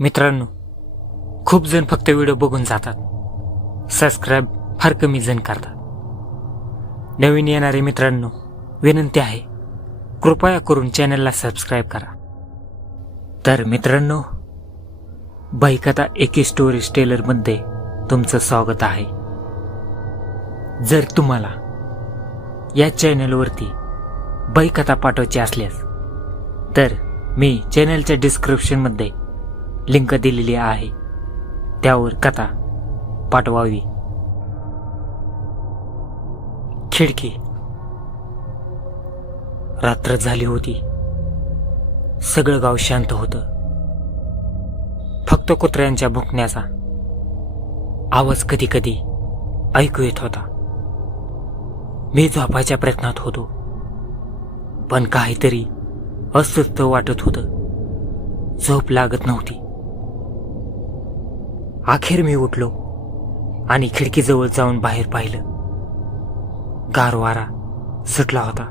मित्रांनो खूप जण फक्त व्हिडिओ बघून जातात. सबस्क्राईब फार कमी जण करतात. नवीन येणारे मित्रांनो विनंती आहे कृपया करून चॅनलला सबस्क्राईब करा. तर मित्रांनो बाईकथा एकी स्टोरीज टेलरमध्ये तुमचं स्वागत आहे. जर तुम्हाला या चॅनलवरती बाईकथा पाठवायची असल्यास तर मी चॅनलच्या डिस्क्रिप्शनमध्ये लिंक दिलेली आहे. त्यावर कथा पाठवावी. खिडकी. रात्र झाली होती. सगळं गाव शांत होतं. फक्त कुत्र्यांच्या भुंकण्याचा आवाज कधी कधी ऐकू येत होता. मी झोपायच्या प्रयत्नात होतो. पण काहीतरी अस्वस्थ वाटत होतं. झोप लागत नव्हती. अखेर मी उठलो आणि खिडकीजवळ जाऊन बाहेर पाहिलं. गार वारा सुटला होता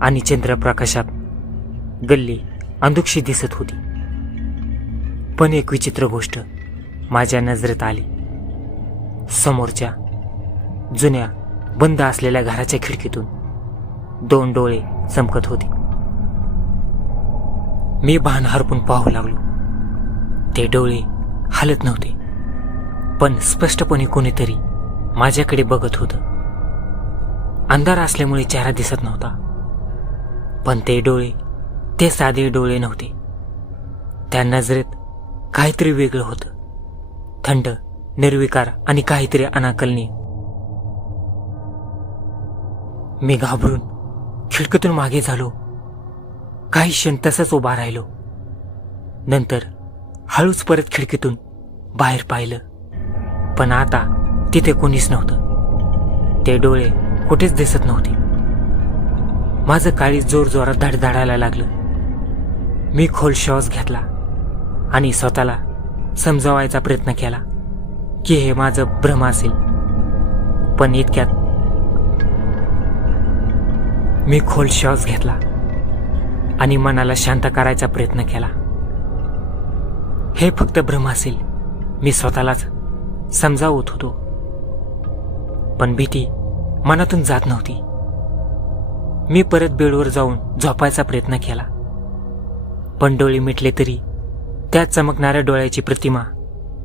आणि चंद्रप्रकाशात गल्ली अंधुक्षी दिसत होती. पण एक विचित्र गोष्ट माझ्या नजरेत आली. समोरच्या जुन्या बंद असलेल्या घराच्या खिडकीतून दोन डोळे चमकत होते. मी भान हरपून पाहू लागलो. ते डोळे हलत नव्हते. पण स्पष्टपणे कोणीतरी माझ्याकडे बघत होतं. अंधार असल्यामुळे चेहरा दिसत नव्हता. पण ते डोळे ते साधे डोळे नव्हते. त्या नजरेत काहीतरी वेगळं होतं. थंड निर्विकार आणि काहीतरी अनाकलनीय. मी घाबरून खिडकीतून मागे झालो. काही क्षण तसंच उभा राहिलो. नंतर हळूच परत खिडकीतून बाहेर पाहिलं. पण आता तिथे कोणीच नव्हतं. ते डोळे कुठेच दिसत नव्हते. माझं काळी जोर जोरात धडधडायला लागलं. मी खोल श्वास घेतला आणि स्वतःला समजावायचा प्रयत्न केला की हे माझं भ्रम असेल. पण इतक्यात मी खोल श्वास घेतला आणि मनाला शांत करायचा प्रयत्न केला. हे फक्त भ्रम असेल. मी स्वतःलाच समजावत होतो. पण भीती मनातून जात नव्हती. मी परत बेडवर जाऊन झोपायचा प्रयत्न केला. पण डोळे मिटले तरी त्या चमकणाऱ्या डोळ्याची प्रतिमा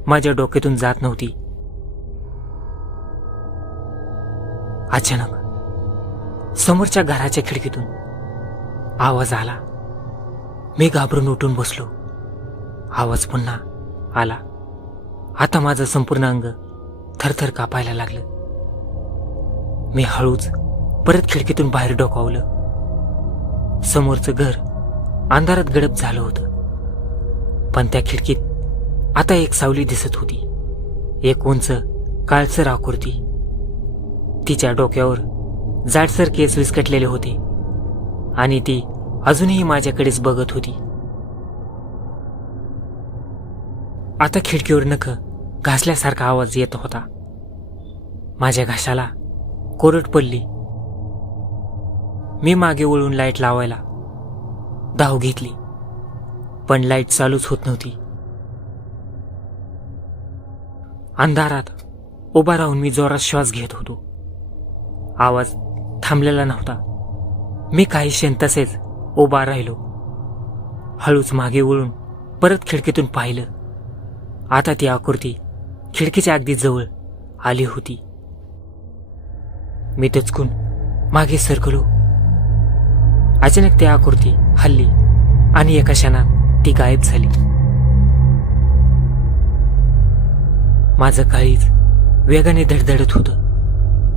माझ्या डोक्यातून जात नव्हती. अचानक समोरच्या घराच्या खिडकीतून आवाज आला. मी घाबरून उठून बसलो. आवाज पुन्हा आला. आता माझं संपूर्ण अंग थरथर कापायला लागलं. मी हळूच परत खिडकीतून बाहेर डोकावलं. समोरचं घर अंधारात गडप झालं होतं. पण त्या खिडकीत आता एक सावली दिसत होती. एक उंच काळसर आकृती. तिच्या डोक्यावर जाडसर केस विस्कटलेले होते. आणि ती अजूनही माझ्याकडेच बघत होती. आता खिडकीवर नख घासल्यासारखा आवाज येत होता. माझ्या घाशाला कोरट पडली. मी मागे वळून लाइट लावायला धाव घेतली पण लाइट चालूच होत नव्हती. अंधारात उभा राहून मी जोरात श्वास घेत होतो. आवाज थांबलेला नव्हता. मी काही क्षण तसेच उभा राहिलो. हळूच मागे वळून परत खिडकीतून पाहिलं. आता ती आकृती खिडकीच्या अगदी जवळ आली होती. मी दचकून मागे सरकलो. अचानक ती आकृती हल्ली आणि एका क्षणात ती गायब झाली. माझं काळीज वेगाने धडधडत होतं.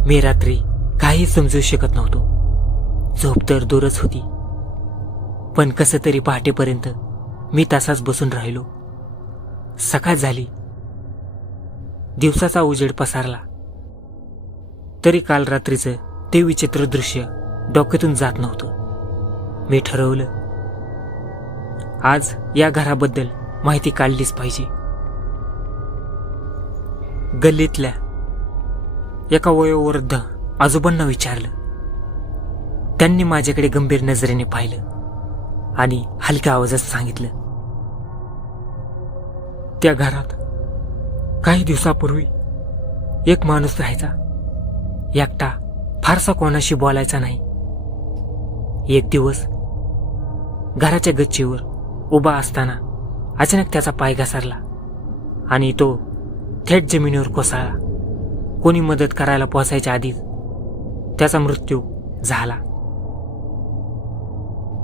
मी रात्री काही समजू शकत नव्हतो. झोप तर दूरच होती. पण कसं तरी पहाटेपर्यंत मी तसाच बसून राहिलो. सकाळ झाली. दिवसाचा उजेड पसारला. तरी काल रात्रीचं ते विचित्र दृश्य डोक्यातून जात नव्हतं. मी ठरवलं आज या घराबद्दल माहिती काढलीच पाहिजे. गल्लीतल्या एका वयोवृद्ध आजोबांना विचारलं. त्यांनी माझ्याकडे गंभीर नजरेने पाहिलं आणि हलक्या आवाजात सांगितलं त्या घरात. काही दिवसापूर्वी एक माणूस राहायचा. एकटा फारसा कोणाशी बोलायचा नाही. एक दिवस घराच्या गच्चीवर उभा असताना अचानक त्याचा पाय घसरला आणि तो थेट जमिनीवर कोसळला. कोणी मदत करायला पोहोचायच्या आधीच त्याचा मृत्यू झाला.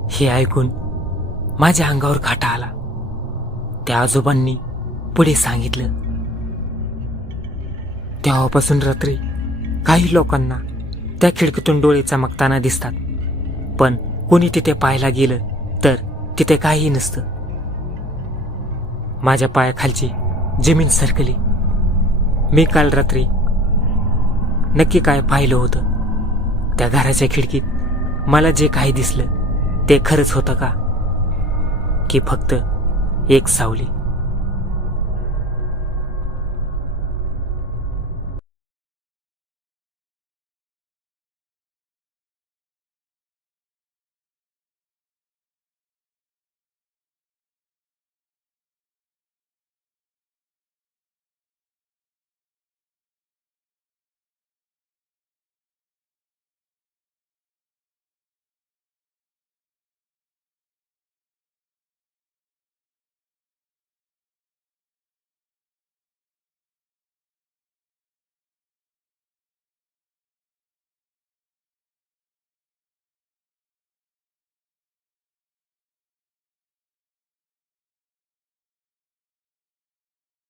हे ऐकून माझ्या अंगावर काटा आला. त्या आजोबांनी पुढे सांगितलं. तेव्हापासून रात्री काही लोकांना त्या खिडकीतून डोळे चमकताना दिसतात. पण कोणी तिथे पाहायला गेलं तर तिथे काहीही नसतं. माझ्या पायाखालची जमीन सरकली. मी काल रात्री नक्की काय पाहिलं होतं? त्या घराच्या खिडकीत मला जे काही दिसलं ते खरंच होतं का? की फक्त एक सावली.